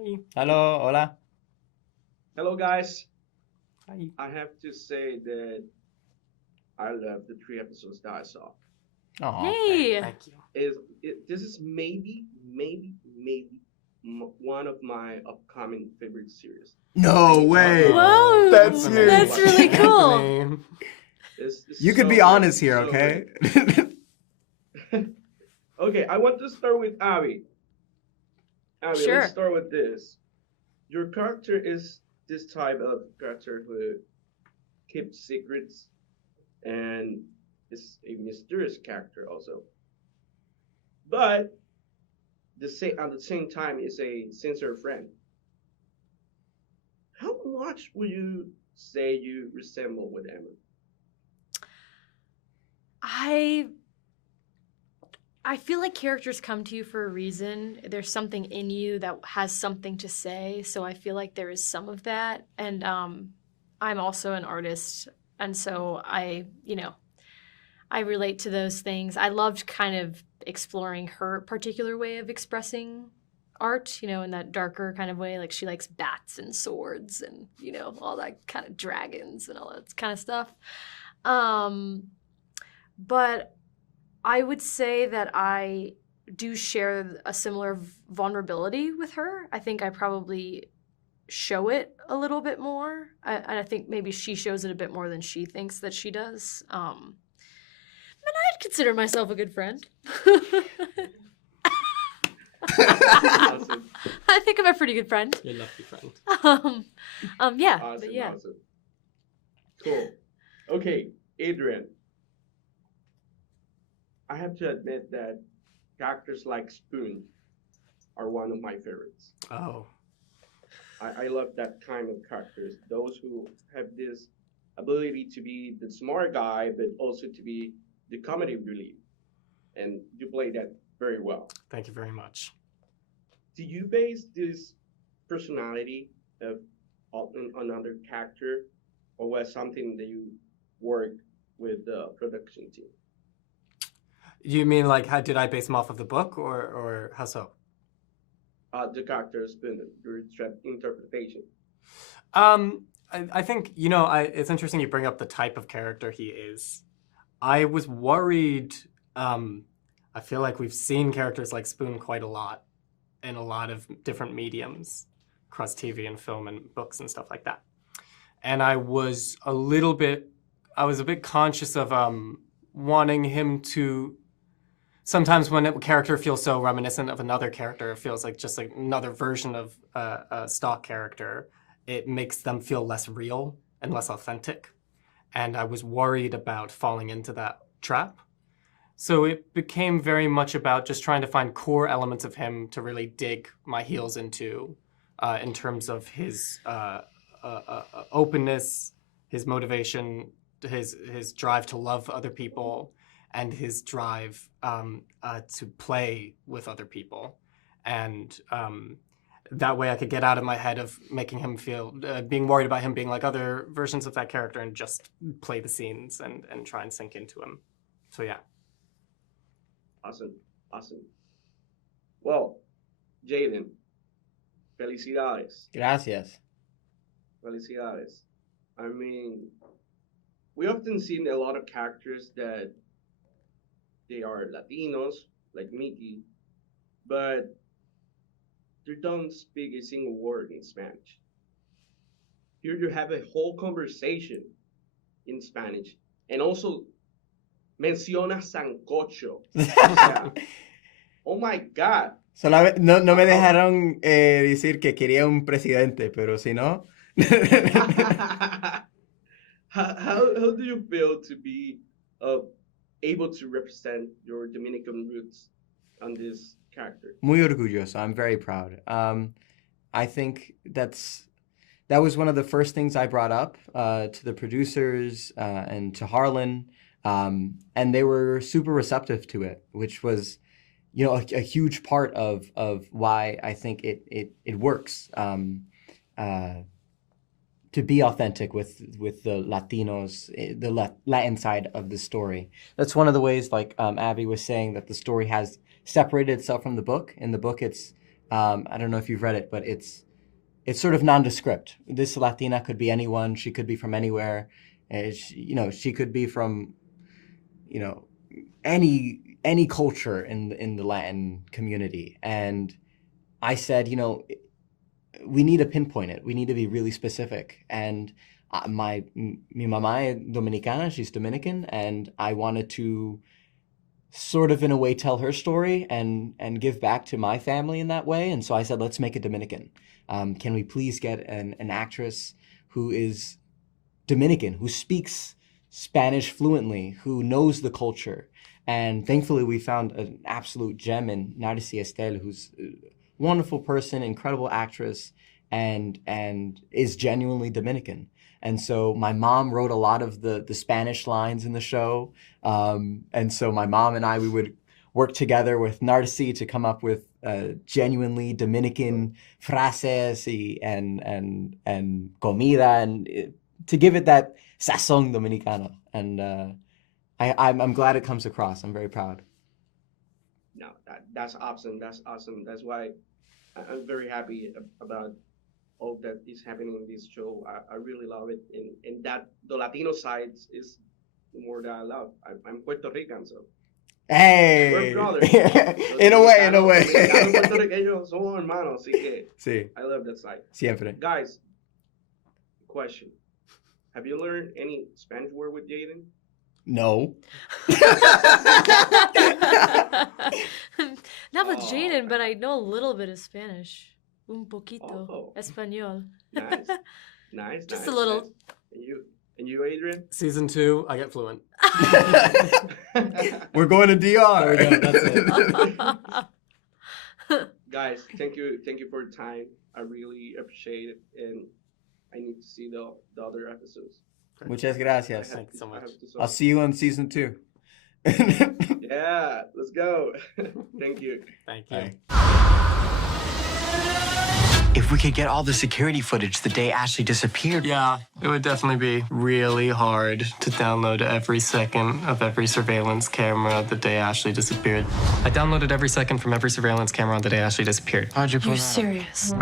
Hi. Hello, hola. Hello, guys. Hi. I have to say that I love the 3 episodes that I saw. Oh, Yay! thank you. This is maybe one of my upcoming favorite series. No way. Whoa, That's huge. that's really cool. Anthony. It's You could so be good, honest here, so okay? good. Okay, I want to start with Abby. Abby, Sure. let's start with this. Your character is this type of character who keeps secrets and is a mysterious character also. But at the same time is a sincere friend. How much would you say you resemble with Emma? I feel like characters come to you for a reason. There's something in you that has something to say, so I feel like there is some of that. And I'm also an artist, and so I relate to those things. I loved kind of exploring her particular way of expressing art, in that darker kind of way. Like she likes bats and swords and, all that kind of dragons and all that kind of stuff. But I would say that I do share a similar vulnerability with her. I think I probably show it a little bit more. I think maybe she shows it a bit more than she thinks that she does. And I'd consider myself a good friend. Awesome. I think I'm a pretty good friend. You're a lovely friend. Yeah, Awesome, but yeah. awesome. Cool. Okay, Adrian. I have to admit that characters like Spoon are one of my favorites. Oh. I love that kind of characters. Those who have this ability to be the smart guy, but also to be the comedy relief. And you play that very well. Thank you very much. Do you base this personality of on another character, or was something that you work with the production team? You mean like how did I base them off of the book or how so? The character's been your interpretation. I think it's interesting you bring up the type of character he is. I was worried. I feel like we've seen characters like Spoon quite a lot in a lot of different mediums across TV and film and books and stuff like that. And I was a bit conscious of wanting him to. Sometimes when a character feels so reminiscent of another character, it feels like just like another version of a stock character. It makes them feel less real and less authentic. And I was worried about falling into that trap. So it became very much about just trying to find core elements of him to really dig my heels into in terms of his openness, his motivation, his drive to love other people, and his drive to play with other people. And that way I could get out of my head of making him feel, being worried about him being like other versions of that character and just play the scenes and try and sink into him. So yeah. Awesome, awesome. Well, Jaden, felicidades, Gracias. felicidades. I mean, we often see a lot of characters that they are Latinos, like Mickey, but they don't speak a single word in Spanish. Here you have a whole conversation in Spanish, and also menciona sancocho. O sea, oh my God. No me How, dejaron decir que quería un presidente, pero si no. how do you feel to be able to represent your Dominican roots on this character? Muy orgulloso. I'm very proud. I think that was one of the first things I brought up to the producers and to Harlan, and they were super receptive to it, which was, a huge part of why I think it works. To be authentic with the Latinos, the Latin side of the story. That's one of the ways, like Abby was saying, that the story has separated itself from the book. In the book, it's I don't know if you've read it, but it's sort of nondescript. This Latina could be anyone. She could be from anywhere. She could be from, any culture in the Latin community. And I said, we need to pinpoint it. We need to be really specific. And mi mamá es dominicana. She's Dominican, and I wanted to sort of in a way tell her story and give back to my family in that way. And so I said, let's make it Dominican. Can we please get an actress who is Dominican, who speaks Spanish fluently, who knows the culture? And thankfully we found an absolute gem in Narcy Estel, who's a wonderful person, incredible actress, and is genuinely Dominican. And so my mom wrote a lot of the Spanish lines in the show. And so my mom and we would work together with Narcy to come up with genuinely Dominican frases and comida, and to give it that sazón dominicano. And I'm glad it comes across. I'm very proud. No, that's awesome. That's awesome. That's why I'm very happy about all that is happening in this show. I really love it. And that the Latino side is more that I love. I'm Puerto Rican, so Hey, we're brothers. in a way. Dominicanos, puertorriqueños somos hermanos, así que Sí, I love that side. siempre. Guys, question. Have you learned any Spanish word with Jaden? No. Not with Oh. Jaden, but I know a little bit of Spanish. Un poquito. Oh. Español. Nice. Nice. Just nice, a little. Nice. And you, Adrian? Season 2, I get fluent. We're going to DR. There we go, that's it. Guys, thank you for your time. I really appreciate it, and I need to see the other episodes. Muchas I gracias. have Thank you so to- I much. have to I'll see you on season 2. Yeah, let's go. Thank you. Thank you. Bye. If we could get all the security footage the day Ashley disappeared. Yeah, it would definitely be really hard to download every second of every surveillance camera the day Ashley disappeared. I downloaded every second from every surveillance camera on the day Ashley disappeared. How'd you pull You're that? serious.